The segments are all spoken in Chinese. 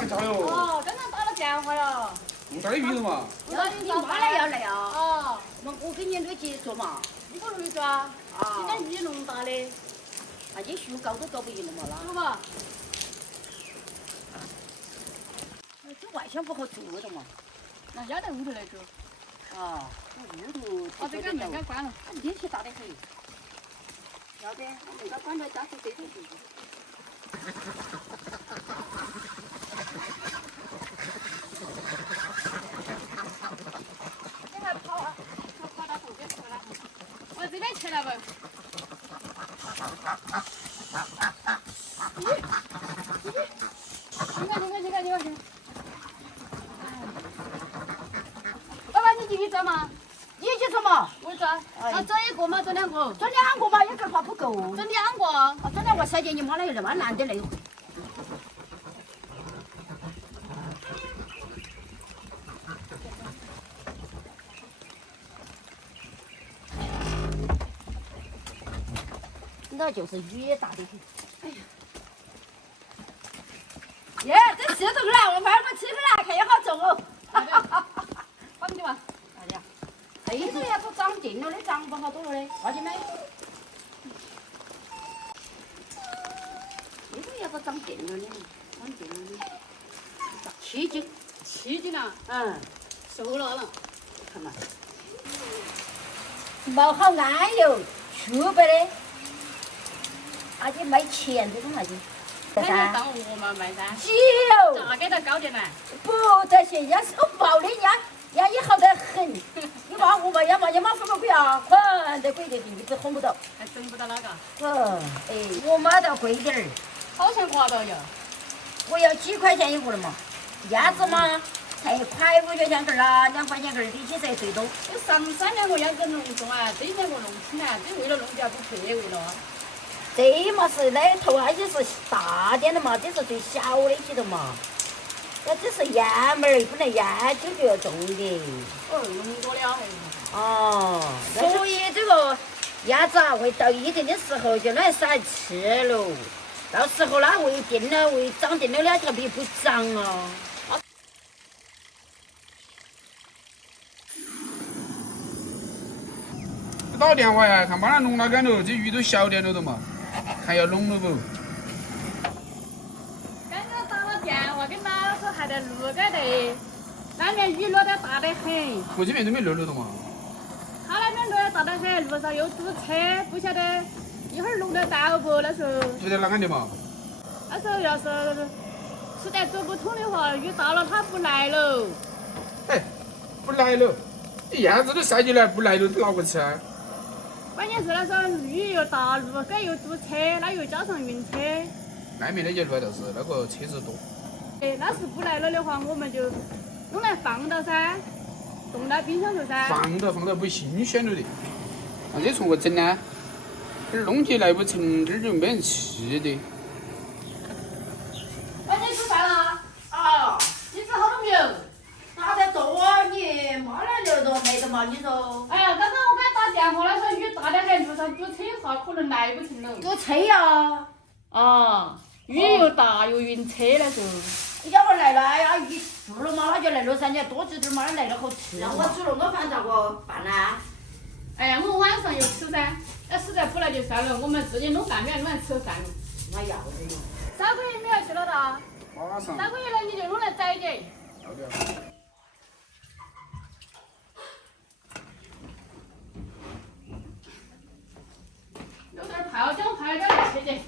嘛加油！哦，刚刚打了电话了。这儿的鱼了嘛？要你妈来要来啊！哦，我给你累起做嘛。你不容易抓。啊。现在鱼弄大的。那你树搞都搞不赢了嘛啦。有吧？这外乡不好做的嘛。那压在屋头来做。啊，屋头。哦，这个门给关了。力气大得很。要得，我那个关了家是这种地。你还跑啊？跑到后边去了。往这边去了吧？你看。爸爸，你继续抓嘛。你去做嘛？我抓。啊，抓一个嘛，抓两个。做2个嘛，一个怕不够。抓2个。啊，做2个塞进你妈那个那么难的那个。那就是雨也大得很。哎呀！耶，这石头来，我买我吃个来，看也好重哦。哈哈哈！放进去吧。哎呀，这个也不长进了的，长不好多了的，放进来。这个也不长进了的，长进了的。7斤。7斤啊？嗯，瘦了。看嘛。毛好安油，700的。阿姐卖钱这种那就。那就当鹅嘛卖噻。鸡肉。价给它高点来。不得行，人家是报的，人家也好得很。你骂我嘛，也骂分不贵啊，混得贵得很，你不哄不到。还整不到那个。哎，我买到贵点儿。好像划到要。我要几块钱一个了嘛，鸭子嘛，才1块5角钱根儿啦，2块钱根儿，比起才最多。这上3两个鸭子弄重啊，这2个弄轻啊，这为了弄起来不配为了。这嘛是那头啊，也是大点的嘛，这是最小的起头嘛。这是烟门儿，本来烟酒就要重的。哦，弄多了还。哦，所以这个鸭子啊，会到一定的时候就来杀吃了。到时候它胃长定了2条皮不长啊。打个电话呀，看把它弄哪干了，这鱼都小点了的嘛，还要弄了不？刚刚打了电话给老子还在路街的，那边雨落得大得很。我这边都没漏了的嘛。他那边落得大得很，路上又堵车，不晓得一会儿弄得到不？那时候。住在哪干的嘛？那时候要是实在走不通的话，雨大了他不来了。哎，不来了，你燕子都晒起来不来了，都拿过去啊？关键是那时候雨又大，路街又堵车，那又加上晕车。外面那些路倒是那个车子多。哎，那是不来了的话，我们就弄来放到噻，冻到冰箱头噻。放到不新鲜了的，那这从何整呢？这弄起来不成，这就没人吃的。哎，你吃饭了？啊，你吃好多没有？拿得多啊你，妈来了都没得嘛，你说。哎呀，刚刚我给他打电话，他说雨大得很，路上堵车的话可能来不成了。堵车呀！啊，雨又大又晕车那时候。你要不来了，哎呀，鱼煮了嘛，他就来了噻，你要多煮点嘛，来了好吃。那我煮了个饭咋个办呢？哎呀，我晚上又吃噻，那实在不来就算了，我们自己弄饭面，弄来吃饭。那要得哟。 3个月没有去了的，马上。 3个月了你就弄来宰点。要得。有点泡椒泡点来吃点。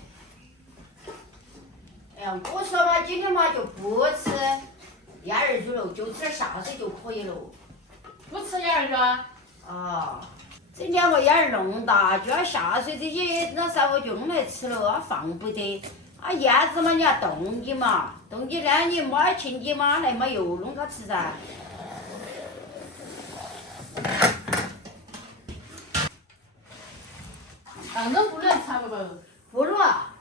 哎呀，我说嘛，今天嘛就不吃鸭儿鱼了，就吃点下水就可以了。不吃鸭儿鱼啊？啊，这2个鸭儿弄大，就要下水这些，那时候就弄来吃了，啊放不得。啊燕子嘛，你要冻起嘛，冻起呢，你妈亲戚嘛来嘛又弄个吃噻。当然不能吃不不。不了啊，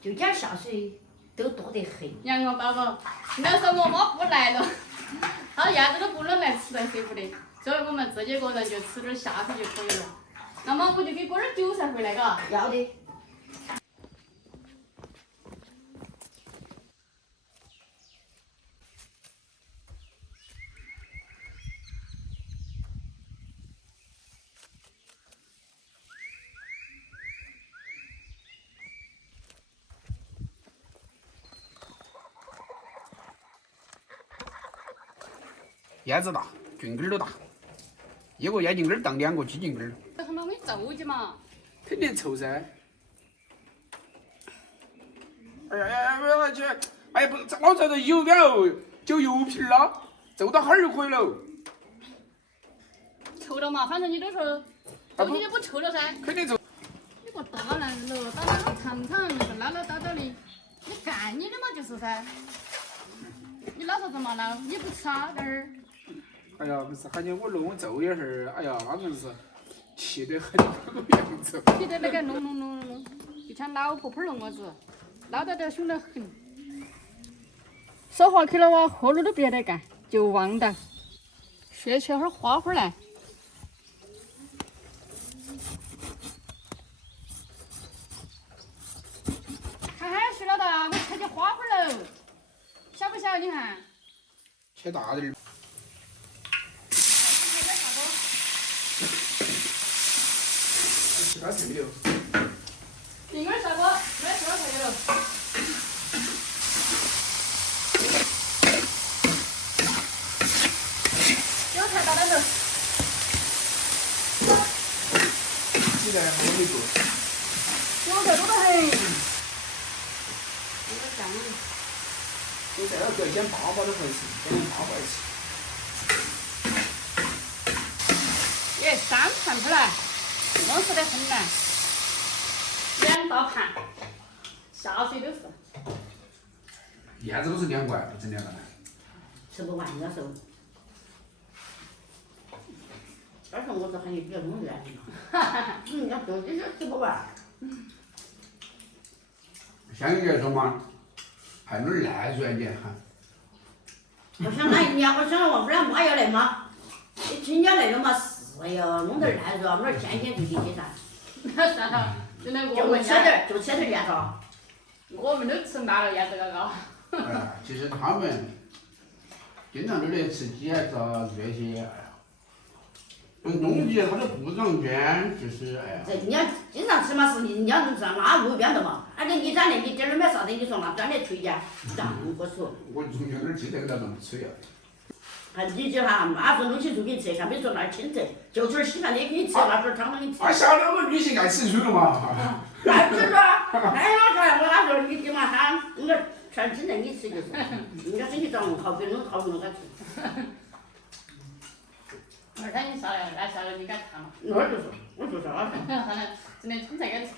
就点下水都多得很。阳光宝宝，那时候我妈不来了，她燕子都不能来吃在舍不得，所以我们自己个人就吃点下水就可以了。那么我就给锅点韭菜回来嘎。要得。燕子大，菌根儿都大，一个燕菌根儿当2个鸡菌根儿，他妈没揍去嘛？肯定臭噻。哎呀，不要去！哎呀，不，老子这油干哦，就油瓶了，揍到哈儿就可以了。臭了嘛，反正你都说揍你就不臭了噻。肯定臭。你个大男人了，打那个长长，唠唠叨叨的，你干你的嘛就是噻。你闹啥子嘛闹？你不吃啊点儿？哎呀，不是，喊你我弄我揍一下儿，哎呀，硬是气得很那个样子。气得那个弄，就像老婆婆弄么子，唠叨叨凶得很。说话去了哇，活路都别得干，就忘到，学起会儿花花来。看看徐老大，我切起花花喽，晓不晓？你看。切大点儿。吃点菜的哦。定个啥锅？买多少菜的喽？韭菜打两头。鸡蛋我没做。韭菜多得很。韭菜要最先8包的回去，先用8包吃。耶，3盘出来，丰富得很呐。2大盘，下水都是。燕子都是2罐，不整2个。吃不完有时候。但是我是喊你不要弄烂的嘛。要做这些吃不完。相应来说嘛，还有点烂软点哈。我想那年，我想我不然妈要来嘛，你今年来了嘛是哟，弄点烂软，我那天天就去噻。啥头？真的我们就吃点燕子。我们都吃麻了燕子糕糕。哎，其实他们经常都来吃鸡啊、啥子这些，哎呀，冬季他都不让捐，就是哎呀。这你要经常吃嘛，是你要上哪路边的嘛？而且你长得你点儿没啥子，你说那长得推荐，让不说。我中间点鸡蛋给他弄吹了。还你就哈，妈说弄起煮给你吃，看没说那儿清澈，就这儿稀饭的给你吃，那份汤给你吃。晓得我们女性爱吃水了嘛？爱吃噻，哎呀，我那时候你嘛哈，弄点全清淡你吃就是，人家身体长好，别弄好弄他吃。二天你下来，来下来你敢看嘛？我就说啥？真的青菜给吃。